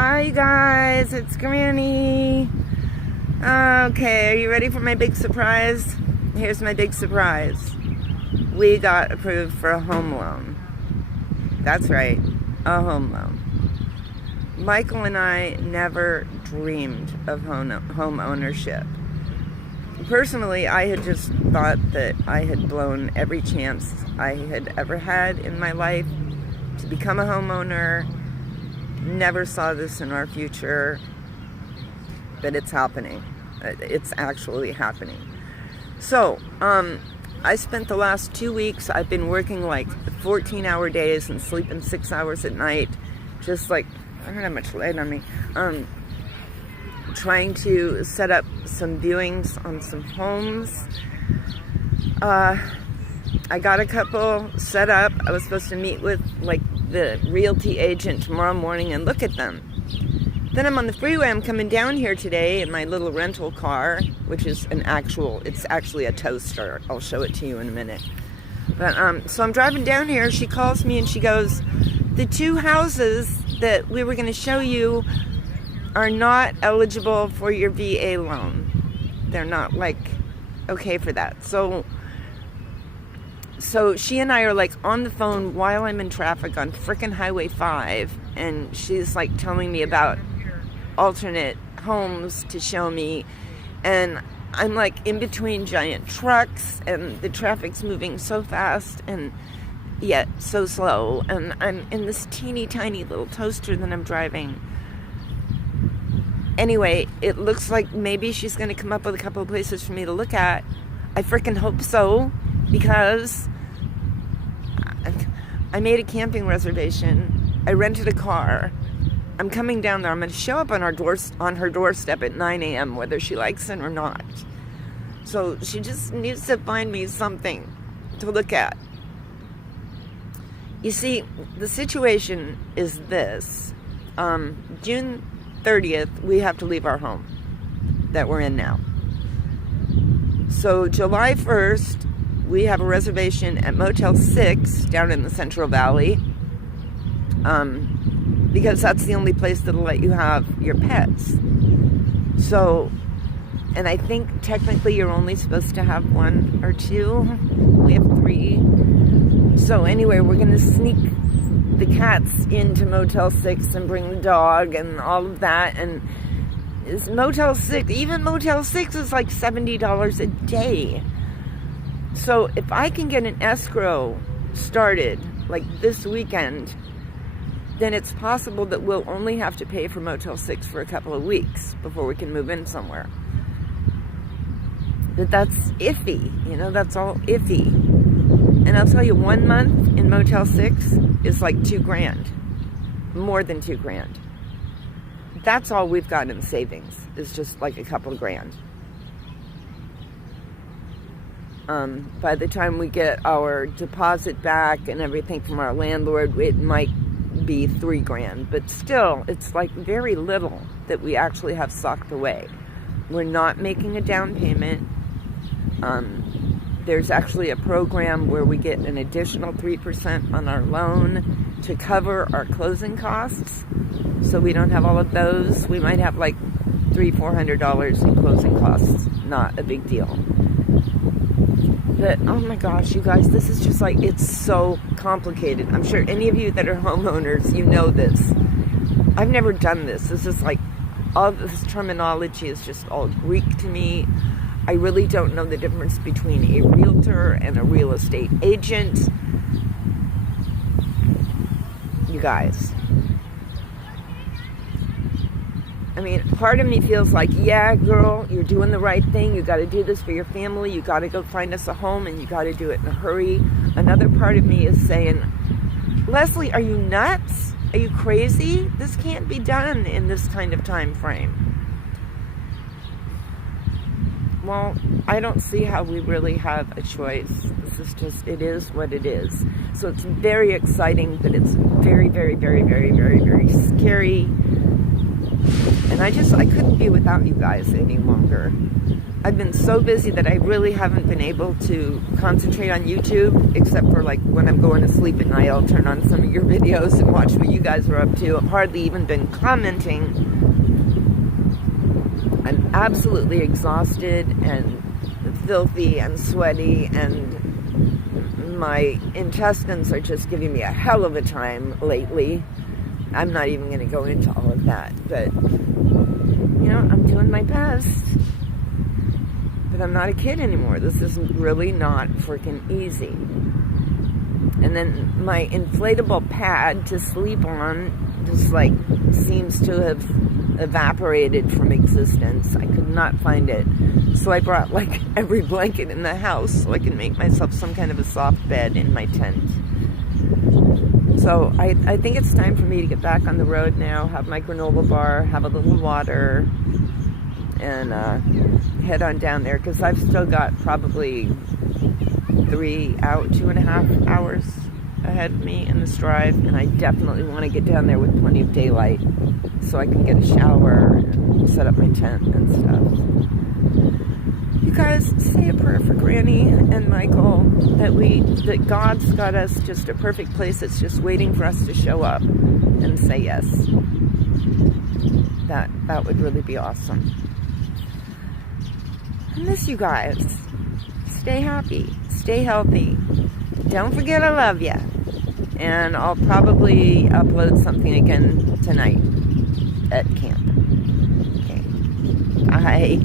Hi guys, it's Granny. Okay, are you ready for my big surprise? Here's my big surprise. We got approved for a home loan. That's right, a home loan. Michael and I never dreamed of home ownership. Personally, I had just thought that I had blown every chance I had ever had in my life to become a homeowner. Never saw this in our future, but it's happening. It's actually happening. So, I spent the last 2 weeks, I've been working like 14-hour days and sleeping 6 hours at night, just like, I don't have much light on me, trying to set up some viewings on some homes. I got a couple set up. I was supposed to meet with like the realty agent tomorrow morning and look at them. Then I'm on the freeway. I'm coming down here today in my little rental car, which is it's actually a toaster. I'll show it to you in a minute. But so I'm driving down here. She calls me and she goes, the 2 houses that we were going to show you are not eligible for your VA loan. They're not like okay for that. So she and I are like on the phone while I'm in traffic on frickin' Highway 5, and she's like telling me about alternate homes to show me, and I'm like in between giant trucks and the traffic's moving so fast and yet so slow, and I'm in this teeny tiny little toaster that I'm driving. Anyway, it looks like maybe she's going to come up with a couple of places for me to look at. I freaking hope so, because I made a camping reservation. I rented a car. I'm coming down there. I'm going to show up on her doorstep at 9 a.m. whether she likes it or not. So she just needs to find me something to look at. You see, the situation is this. June 30th, we have to leave our home that we're in now. So July 1st, we have a reservation at Motel 6 down in the Central Valley, because that's the only place that'll let you have your pets. So, and I think technically you're only supposed to have 1 or 2. We have 3. So anyway, we're going to sneak the cats into Motel 6 and bring the dog and all of that. And it's Motel 6, even Motel 6 is like $70 a day. So if I can get an escrow started like this weekend, then it's possible that we'll only have to pay for Motel 6 for a couple of weeks before we can move in somewhere. But that's iffy, that's all iffy. And I'll tell you, 1 month in Motel 6 is like $2,000, more than $2,000. That's all we've got in savings, is just like a couple of grand. By the time we get our deposit back and everything from our landlord, it might be $3,000, but still, it's like very little that we actually have socked away. We're not making a down payment. There's actually a program where we get an additional 3% on our loan to cover our closing costs, so we don't have all of those. We might have like $300-400 in closing costs. Not a big deal. But, oh my gosh, you guys, this is just like, it's so complicated. I'm sure any of you that are homeowners, you know this. I've never done this. This is like, all this terminology is just all Greek to me. I really don't know the difference between a realtor and a real estate agent. You guys. I mean, part of me feels like, yeah, girl, you're doing the right thing. You got to do this for your family. You got to go find us a home, and you got to do it in a hurry. Another part of me is saying, Leslie, are you nuts? Are you crazy? This can't be done in this kind of time frame. Well, I don't see how we really have a choice. This is just, it is what it is. So it's very exciting, but it's very, very, very, very, very, very scary. And I couldn't be without you guys any longer. I've been so busy that I really haven't been able to concentrate on YouTube, except for like when I'm going to sleep at night, I'll turn on some of your videos and watch what you guys are up to. I've hardly even been commenting. I'm absolutely exhausted and filthy and sweaty, and my intestines are just giving me a hell of a time lately. I'm not even going to go into all of that, but you know, I'm doing my best. But I'm not a kid anymore. This is really not freaking easy. And then my inflatable pad to sleep on just like seems to have evaporated from existence. I could not find it. So I brought like every blanket in the house so I can make myself some kind of a soft bed in my tent. So I think it's time for me to get back on the road now, have my granola bar, have a little water, and head on down there, because I've still got probably 2.5 hours ahead of me in this drive, and I definitely want to get down there with plenty of daylight so I can get a shower and set up my tent and stuff. You guys, say a prayer for Granny and Michael, that God's got us just a perfect place. It's just waiting for us to show up and say yes. That would really be awesome. I miss you guys. Stay happy. Stay healthy. Don't forget I love you. And I'll probably upload something again tonight at camp. Okay. Bye.